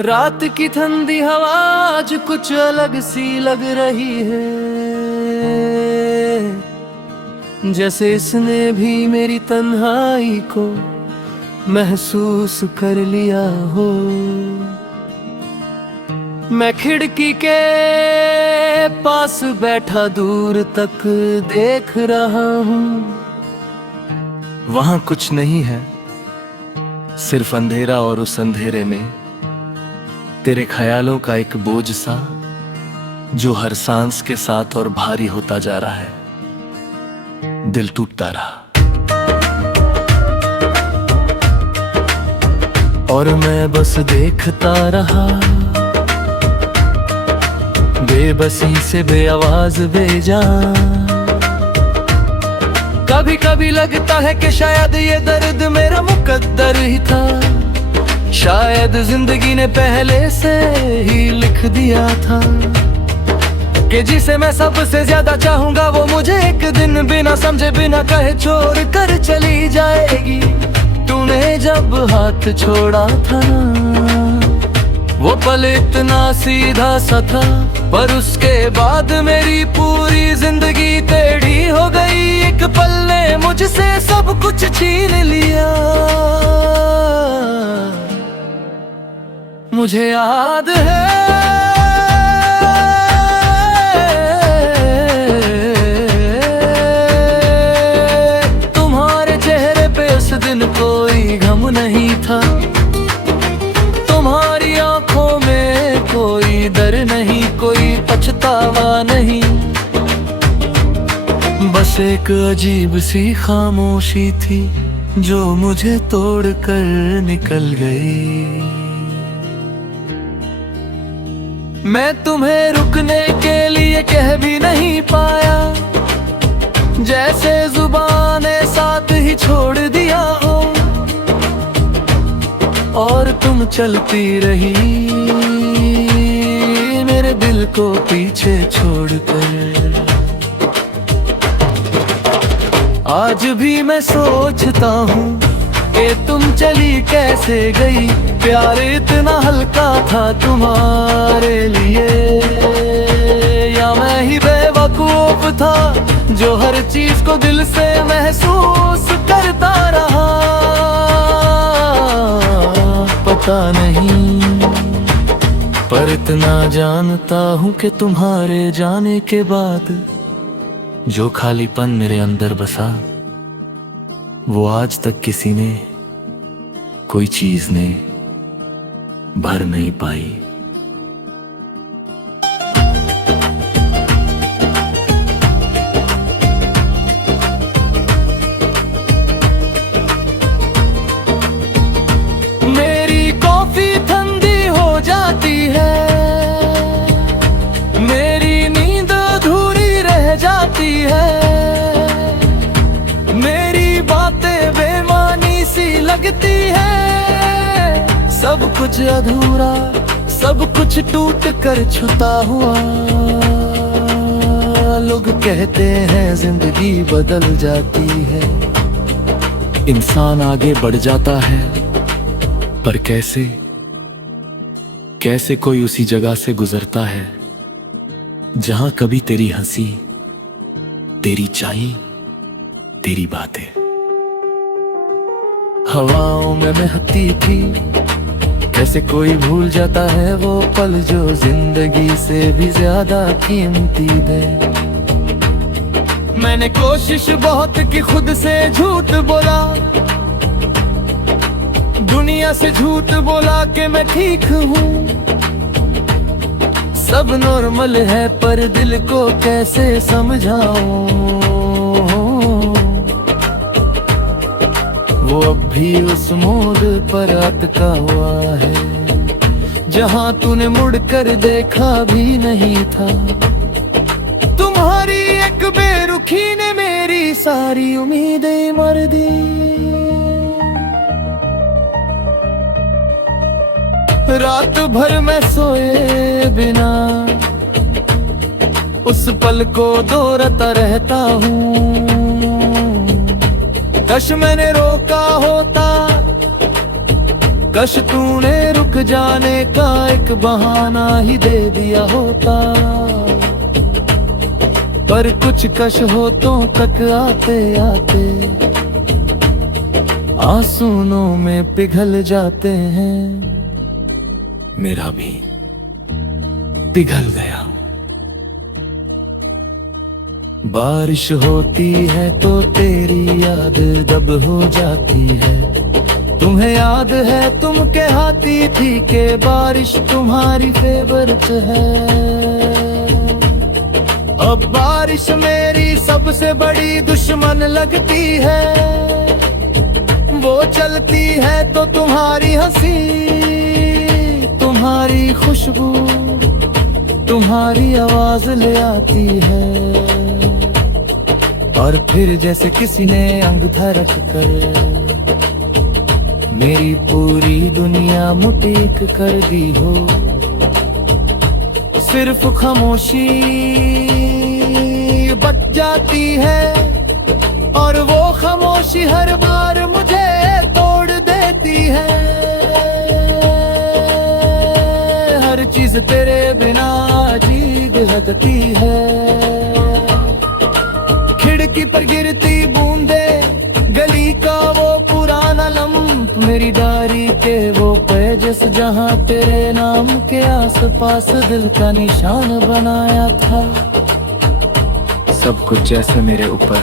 रात की ठंडी हवा आज कुछ अलग सी लग रही है, जैसे इसने भी मेरी तन्हाई को महसूस कर लिया हो। मैं खिड़की के पास बैठा दूर तक देख रहा हूँ, वहां कुछ नहीं है, सिर्फ अंधेरा, और उस अंधेरे में तेरे ख्यालों का एक बोझ सा जो हर सांस के साथ और भारी होता जा रहा है। दिल टूटता रहा और मैं बस देखता रहा, बेबसी से बेआवाज बेजान। कभी कभी लगता है कि शायद ये दर्द मेरा मुकद्दर ही था, शायद जिंदगी ने पहले से ही लिख दिया था कि जिसे मैं सबसे ज्यादा चाहूंगा वो मुझे एक दिन बिना समझे बिना कहे छोड़ कर चली जाएगी। तूने जब हाथ छोड़ा था वो पल इतना सीधा सा था, पर उसके बाद मेरी पूरी जिंदगी टेढ़ी हो गई। एक पल ने मुझसे सब कुछ छीन लिया। मुझे याद है तुम्हारे चेहरे पे उस दिन कोई गम नहीं था, तुम्हारी आंखों में कोई डर नहीं, कोई पछतावा नहीं, बस एक अजीब सी खामोशी थी जो मुझे तोड़कर निकल गई। मैं तुम्हें रुकने के लिए कह भी नहीं पाया, जैसे जुबान ने साथ ही छोड़ दिया हो, और तुम चलती रही मेरे दिल को पीछे छोड़कर। आज भी मैं सोचता हूँ कि तुम चली कैसे गई, प्यार इतना हल्का था तुम्हारे लिए, या मैं ही बेवकूफ था जो हर चीज को दिल से महसूस करता रहा। पता नहीं, पर इतना जानता हूँ कि तुम्हारे जाने के बाद जो खालीपन मेरे अंदर बसा वो आज तक किसी ने, कोई चीज ने भर नहीं पाई। मेरी कॉफी ठंडी हो जाती है, मेरी नींद अधूरी रह जाती है, मेरी बातें बेमानी सी लगती है, सब कुछ अधूरा, सब कुछ टूट कर छुटा हुआ। लोग कहते हैं जिंदगी बदल जाती है, इंसान आगे बढ़ जाता है, पर कैसे कैसे कोई उसी जगह से गुजरता है जहां कभी तेरी हंसी, तेरी चाय, तेरी बातें हवाओं में महकती थी। कैसे कोई भूल जाता है वो पल जो जिंदगी से भी ज्यादा कीमती है। मैंने कोशिश बहुत की खुद से झूठ बोला, दुनिया से झूठ बोला कि मैं ठीक हूँ, सब नॉर्मल है, पर दिल को कैसे समझाऊं। वो अब भी उस मोड़ पर अटका हुआ है जहां तूने मुड़कर देखा भी नहीं था। तुम्हारी एक बेरुखी ने मेरी सारी उम्मीदें मार दी। रात भर मैं सोए बिना उस पल को दोहराता रहता हूँ। कश मैंने रोका होता कश तूने रुक जाने का एक बहाना ही दे दिया होता, पर कुछ कश होतों तक आते आते आंसुओं में पिघल जाते हैं। मेरा भी पिघल गया। बारिश होती है तो तेरी याद दब हो जाती है। तुम्हें याद है तुम कहती थी कि बारिश तुम्हारी फेवरेट है। अब बारिश मेरी सबसे बड़ी दुश्मन लगती है। वो चलती है तो तुम्हारी हंसी, तुम्हारी खुशबू, तुम्हारी आवाज ले आती है। और फिर जैसे किसी ने अंग धड़क कर मेरी पूरी दुनिया मुटीक कर दी हो। सिर्फ खामोशी बच जाती है, और वो खामोशी हर बार मुझे तोड़ देती है। हर चीज तेरे बिना अजीब लगती है। खिड़की पर गिरती बूंदे, गली का वो पुराना लम्फ, मेरी डायरी के वो पेजेस जहाँ तेरे नाम के आसपास दिल का निशान बनाया था। सब कुछ जैसे मेरे ऊपर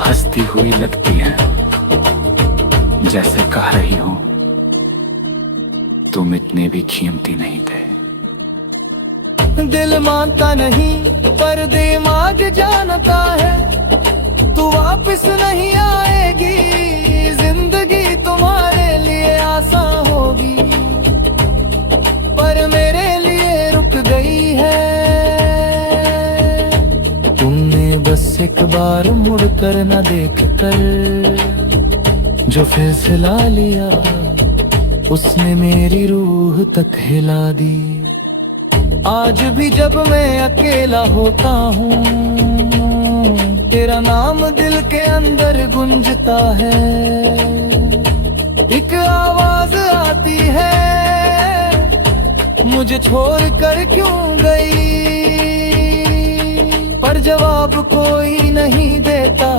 हंसती हुई लगती है, जैसे कह रही हो तुम इतने भी कीमती नहीं थे। दिल मानता नहीं पर दिमाग जानता है तू वापस नहीं आएगी। जिंदगी तुम्हारे लिए आसान होगी, पर मेरे लिए रुक गई है। तुमने बस एक बार मुड़ कर न देख कर जो फैसला लिया, उसने मेरी रूह तक हिला दी। आज भी जब मैं अकेला होता हूँ, तेरा नाम दिल के अंदर गूंजता है। एक आवाज आती है, मुझे छोड़ कर क्यों गई, पर जवाब कोई नहीं देता।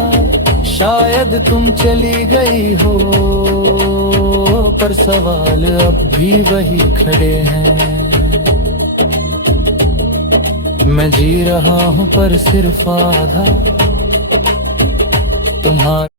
शायद तुम चली गई हो, पर सवाल अब भी वही खड़े हैं। मैं जी रहा हूँ पर सिर्फ आधा, तुम्हारा